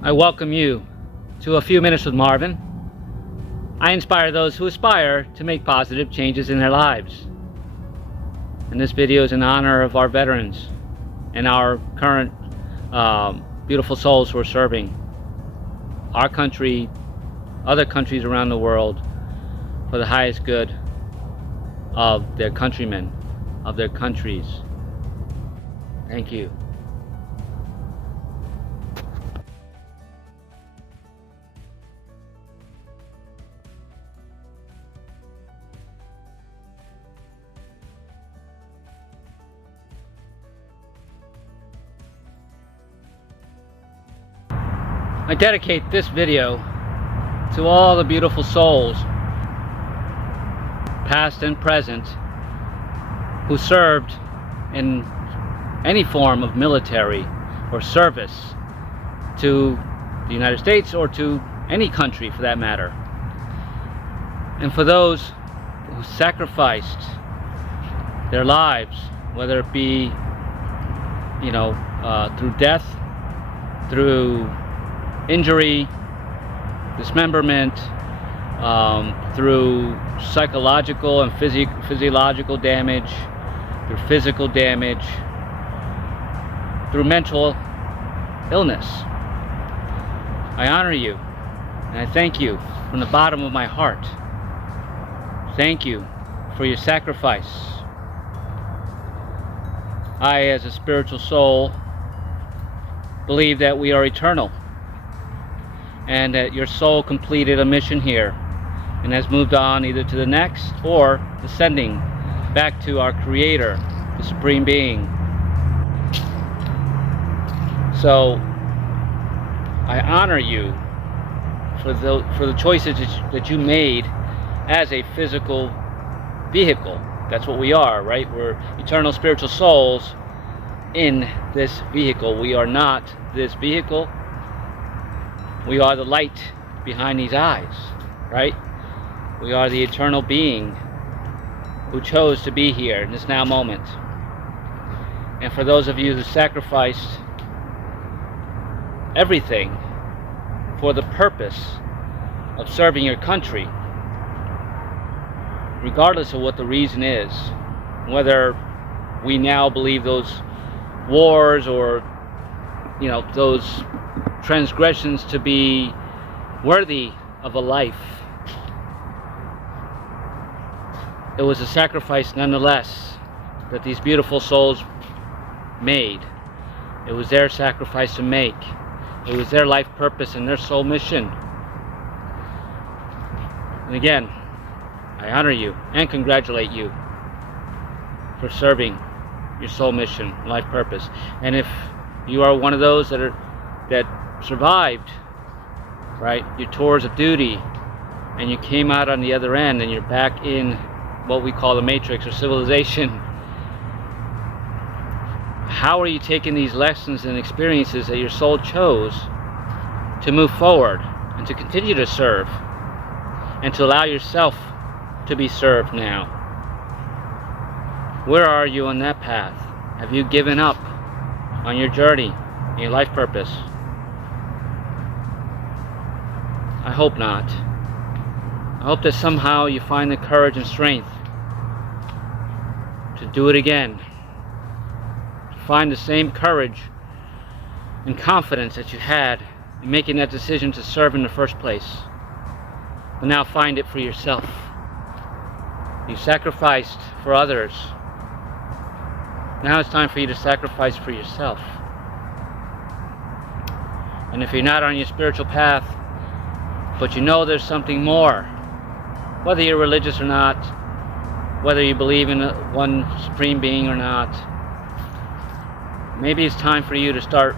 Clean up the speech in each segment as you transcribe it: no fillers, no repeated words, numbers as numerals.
I welcome you to A Few Minutes with Marvin. I inspire those who aspire to make positive changes in their lives. And this video is in honor of our veterans and our current beautiful souls who are serving our country, other countries around the world, for the highest good of their countrymen, of their countries. Thank you. I dedicate this video to all the beautiful souls, past and present, who served in any form of military or service to the United States or to any country for that matter. And for those who sacrificed their lives, whether it be, through death, through injury, dismemberment, through psychological and physiological damage, through physical damage, through mental illness. I honor you and I thank you from the bottom of my heart. Thank you for your sacrifice. I, as a spiritual soul, believe that we are eternal, and that your soul completed a mission here and has moved on either to the next or ascending back to our Creator, the Supreme Being. So I honor you for the choices that you made as a physical vehicle. That's what we are, right? We're eternal spiritual souls in this vehicle. We are not this vehicle. We are the light behind these eyes, right? We are the eternal being who chose to be here in this now moment. And for those of you who sacrificed everything for the purpose of serving your country, regardless of what the reason is, whether we now believe those wars or those transgressions to be worthy of a life, it was a sacrifice nonetheless that these beautiful souls made. It was their sacrifice to make. It was their life purpose and their soul mission. And again, I honor you and congratulate you for serving your soul mission, life purpose. And if you are one of those that survived, right, your tours of duty, and you came out on the other end and you're back in what we call the matrix or civilization, how are you taking these lessons and experiences that your soul chose to move forward and to continue to serve and to allow yourself to be served now? Where are you on that path? Have you given up on your journey, your life purpose? I hope not. I hope that somehow you find the courage and strength to do it again. To find the same courage and confidence that you had in making that decision to serve in the first place. But now find it for yourself. You sacrificed for others. Now it's time for you to sacrifice for yourself. And if you're not on your spiritual path, but you know there's something more, whether you're religious or not, whether you believe in one supreme being or not, maybe it's time for you to start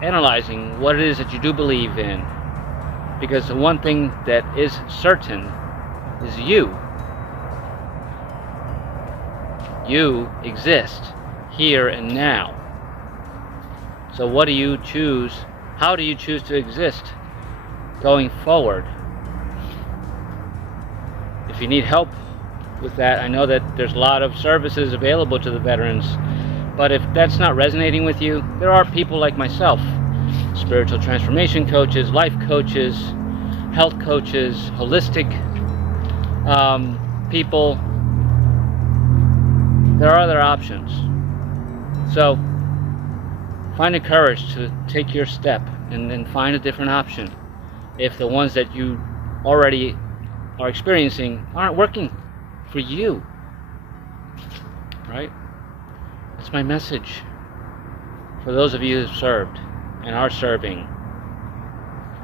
analyzing what it is that you do believe in. Because the one thing that is certain is you. You exist here and now. So what do you choose? How do you choose to exist going forward? If you need help with that, I know that there's a lot of services available to the veterans, but if that's not resonating with you, there are people like myself spiritual transformation coaches, life coaches, health coaches, holistic people. There are other options. So find the courage to take your step and then find a different option if the ones that you already are experiencing aren't working for you. Right? That's my message for those of you who've served and are serving.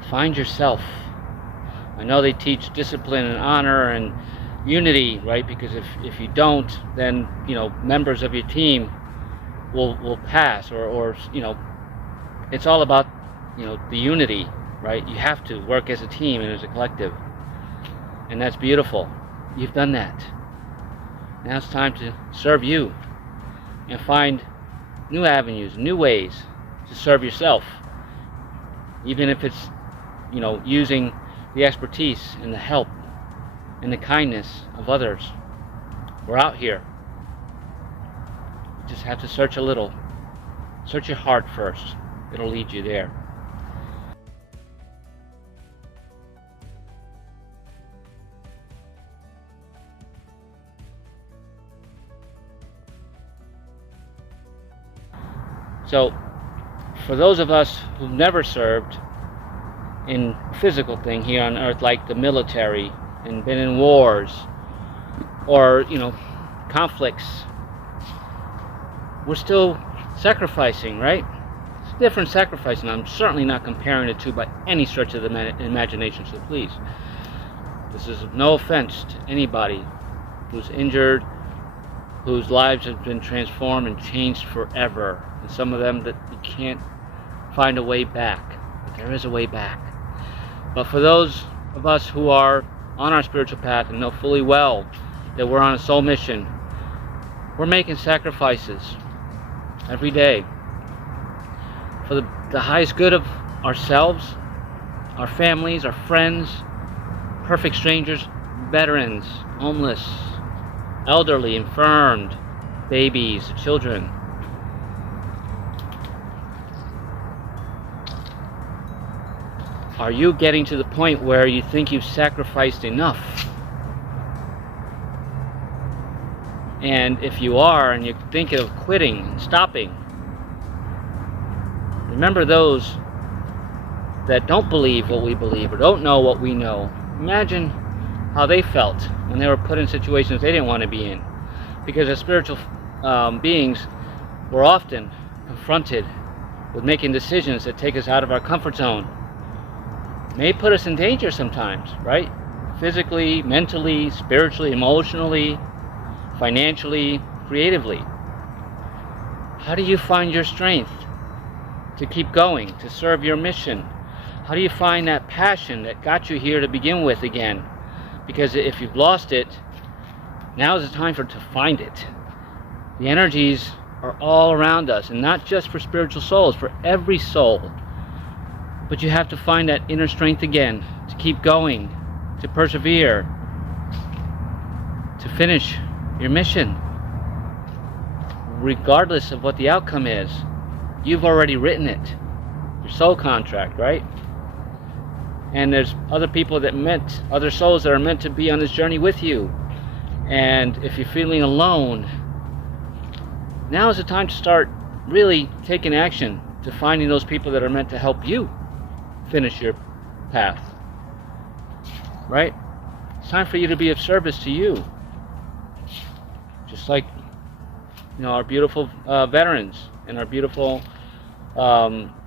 Find yourself. I know they teach discipline and honor and unity, right? Because if you don't, then members of your team will pass, or it's all about the unity, right? You have to work as a team and as a collective, and that's beautiful. You've done that. Now it's time to serve you and find new avenues, new ways to serve yourself, even if it's using the expertise and the help and the kindness of others. We're out here. You just have to search a little. Search your heart first. It'll lead you there. So, for those of us who've never served in physical thing here on earth, like the military, and been in wars or conflicts, we're still sacrificing, right? It's a different sacrifice, and I'm certainly not comparing the two by any stretch of the imagination, so please, this is no offense to anybody who's injured, whose lives have been transformed and changed forever, and some of them that you can't find a way back, but there is a way back. But for those of us who are on our spiritual path and know fully well that we're on a soul mission, we're making sacrifices every day for the highest good of ourselves, our families, our friends, perfect strangers, veterans, homeless, elderly, infirmed, babies, children. Are you getting to the point where you think you've sacrificed enough? And if you are, and you're thinking of quitting and stopping, remember those that don't believe what we believe or don't know what we know. Imagine how they felt when they were put in situations they didn't want to be in. Because as spiritual beings, we're often confronted with making decisions that take us out of our comfort zone. May put us in danger sometimes, right? Physically, mentally, spiritually, emotionally, financially, creatively. How do you find your strength to keep going, to serve your mission? How do you find that passion that got you here to begin with again? Because if you've lost it, now is the time to find it. The energies are all around us, and not just for spiritual souls, for every soul. But you have to find that inner strength again, to keep going, to persevere, to finish your mission. Regardless of what the outcome is, you've already written it. Your soul contract, right? And there's other people other souls that are meant to be on this journey with you. And if you're feeling alone, now is the time to start really taking action to finding those people that are meant to help you finish your path, right? It's time for you to be of service to you, just like our beautiful veterans and our beautiful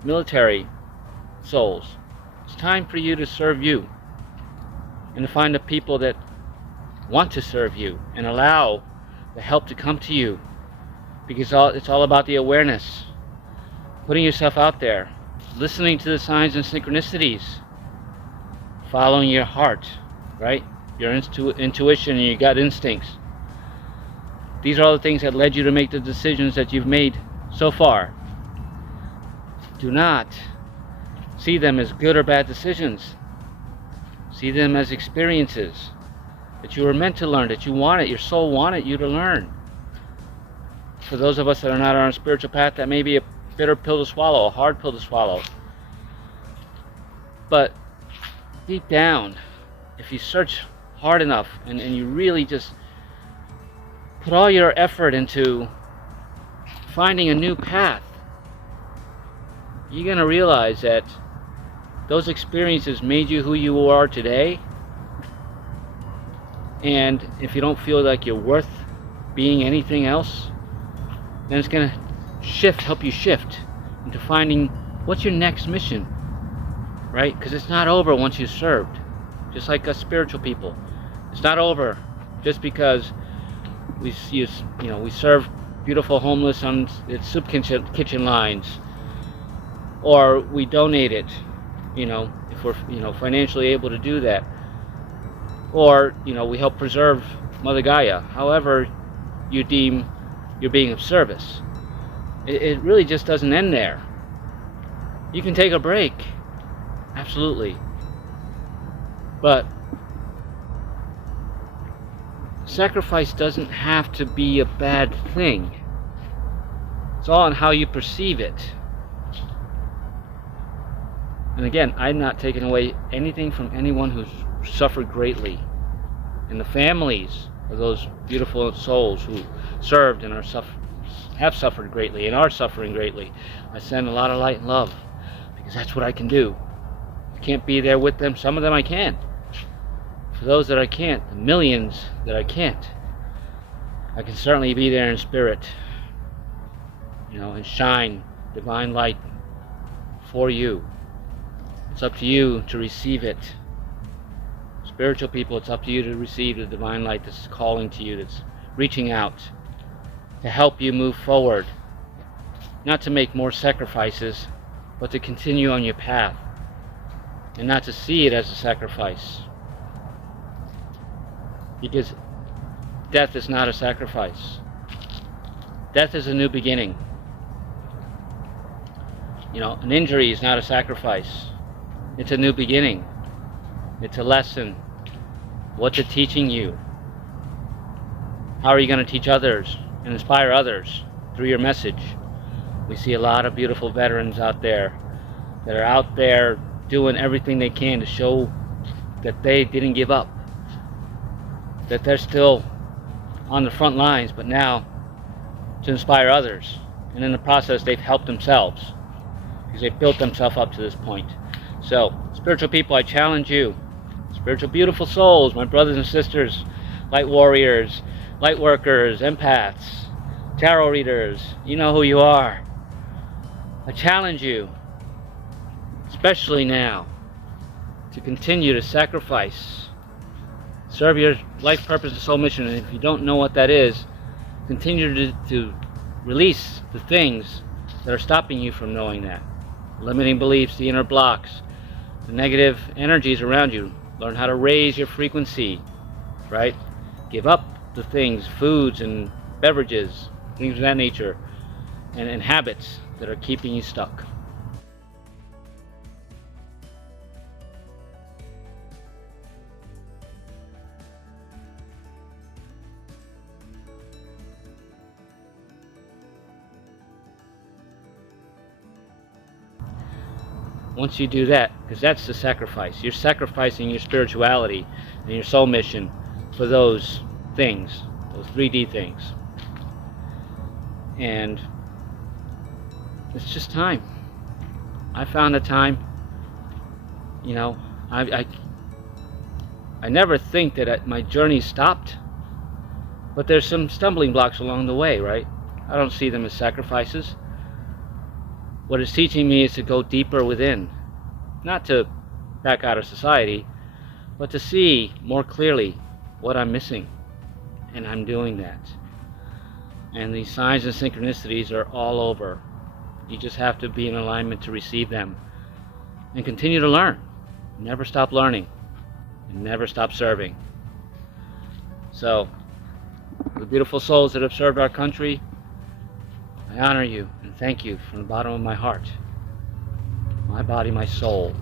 military souls. It's time for you to serve you and to find the people that want to serve you and allow the help to come to you, because it's all about the awareness, putting yourself out there, listening to the signs and synchronicities, following your heart, right? Your intuition and your gut instincts. These are all the things that led you to make the decisions that you've made so far. Do not see them as good or bad decisions. See them as experiences that you were meant to learn, that your soul wanted you to learn. For those of us that are not on a spiritual path, that may be a bitter pill to swallow, a hard pill to swallow. But deep down, if you search hard enough and you really just put all your effort into finding a new path, you're going to realize that those experiences made you who you are today. And if you don't feel like you're worth being anything else, then it's going to help you shift into finding what's your next mission, right? Because it's not over once you've served. Just like us spiritual people, it's not over just because we serve beautiful homeless on soup kitchen lines, or we donate it, if we're financially able to do that, or we help preserve Mother Gaia. However you deem you're being of service, it really just doesn't end there. You can take a break, absolutely, but sacrifice doesn't have to be a bad thing. It's all on how you perceive it. And again, I'm not taking away anything from anyone who's suffered greatly, and the families of those beautiful souls who served and have suffered greatly and are suffering greatly. I send a lot of light and love, because that's what I can do. I can't be there with them. Some of them I can. For those that I can't, the millions that I can't, I can certainly be there in spirit, and shine divine light for you. It's up to you to receive it. Spiritual people, it's up to you to receive the divine light that's calling to you, that's reaching out to help you move forward. Not to make more sacrifices, but to continue on your path, and not to see it as a sacrifice. Because death is not a sacrifice. Death is a new beginning. An injury is not a sacrifice. It's a new beginning. It's a lesson. What's it teaching you? How are you going to teach others and inspire others through your message? We see a lot of beautiful veterans out there that are out there doing everything they can to show that they didn't give up, that they're still on the front lines, but now to inspire others. And in the process, they've helped themselves, because they've built themselves up to this point. So, spiritual people, I challenge you, spiritual beautiful souls, my brothers and sisters, light warriors, light workers, empaths, tarot readers, you know who you are. I challenge you, especially now, to continue to sacrifice, serve your life purpose and soul mission. And if you don't know what that is, continue to release the things that are stopping you from knowing that. Limiting beliefs, the inner blocks, the negative energies around you. Learn how to raise your frequency, right? Give up the things, foods and beverages, things of that nature, and habits that are keeping you stuck. Once you do that, because that's the sacrifice, you're sacrificing your spirituality and your soul mission for those things, those 3D things. And it's just time. I found a time, I never think that my journey stopped, but there's some stumbling blocks along the way, right? I don't see them as sacrifices. What it's teaching me is to go deeper within, not to back out of society, but to see more clearly what I'm missing, and I'm doing that. And these signs and synchronicities are all over. You just have to be in alignment to receive them, and continue to learn. Never stop learning, and never stop serving. So, the beautiful souls that have served our country, I honor you and thank you from the bottom of my heart, my body, my soul.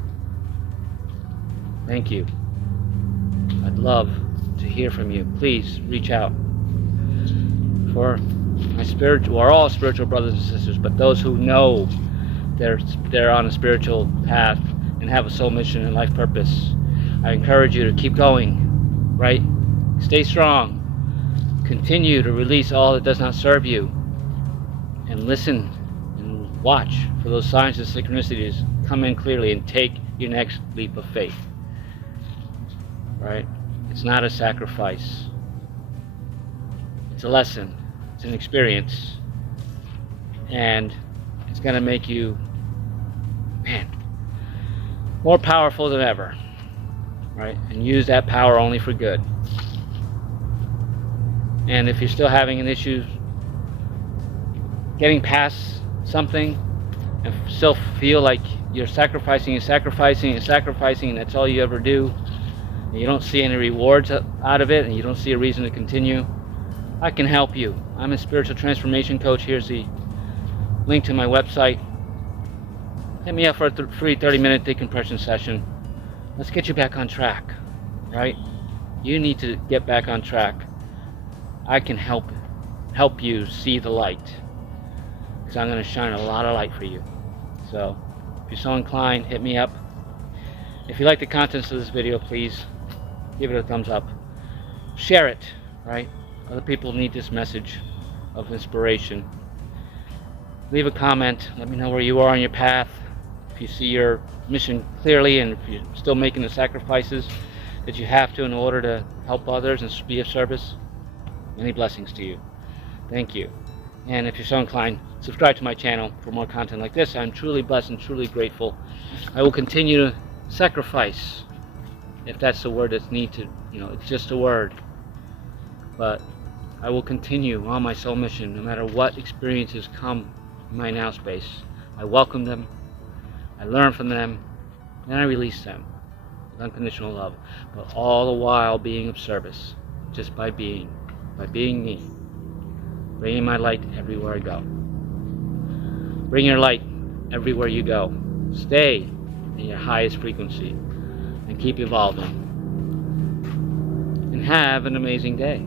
Thank you. I'd love to hear from you. Please reach out. For my spiritual, or all spiritual brothers and sisters, but those who know they're on a spiritual path and have a soul mission and life purpose. I encourage you to keep going, right? Stay strong. Continue to release all that does not serve you, and listen and watch for those signs and synchronicities come in clearly, and take your next leap of faith. Right? It's not a sacrifice. It's a lesson. It's an experience. And it's going to make you, man, more powerful than ever. Right? And use that power only for good. And if you're still having an issue getting past something, and still feel like you're sacrificing and sacrificing and sacrificing, and that's all you ever do, and you don't see any rewards out of it, and you don't see a reason to continue, I can help you. I'm a spiritual transformation coach. Here's the link to my website. Hit me up for a free 30-minute decompression session. Let's get you back on track, right? You need to get back on track. I can help you see the light, because I'm going to shine a lot of light for you. So if you're so inclined, hit me up. If you like the contents of this video, please give it a thumbs up. Share it, right? Other people need this message of inspiration. Leave a comment. Let me know where you are on your path. If you see your mission clearly, and if you're still making the sacrifices that you have to in order to help others and be of service. Many blessings to you. Thank you. And if you're so inclined, subscribe to my channel for more content like this. I'm truly blessed and truly grateful. I will continue to sacrifice, if that's the word that's needed. It's just a word. But I will continue on my soul mission no matter what experiences come in my now space. I welcome them, I learn from them, and I release them with unconditional love. But all the while being of service, just by being me. Bringing my light everywhere I go. Bring your light everywhere you go. Stay in your highest frequency and keep evolving. And have an amazing day.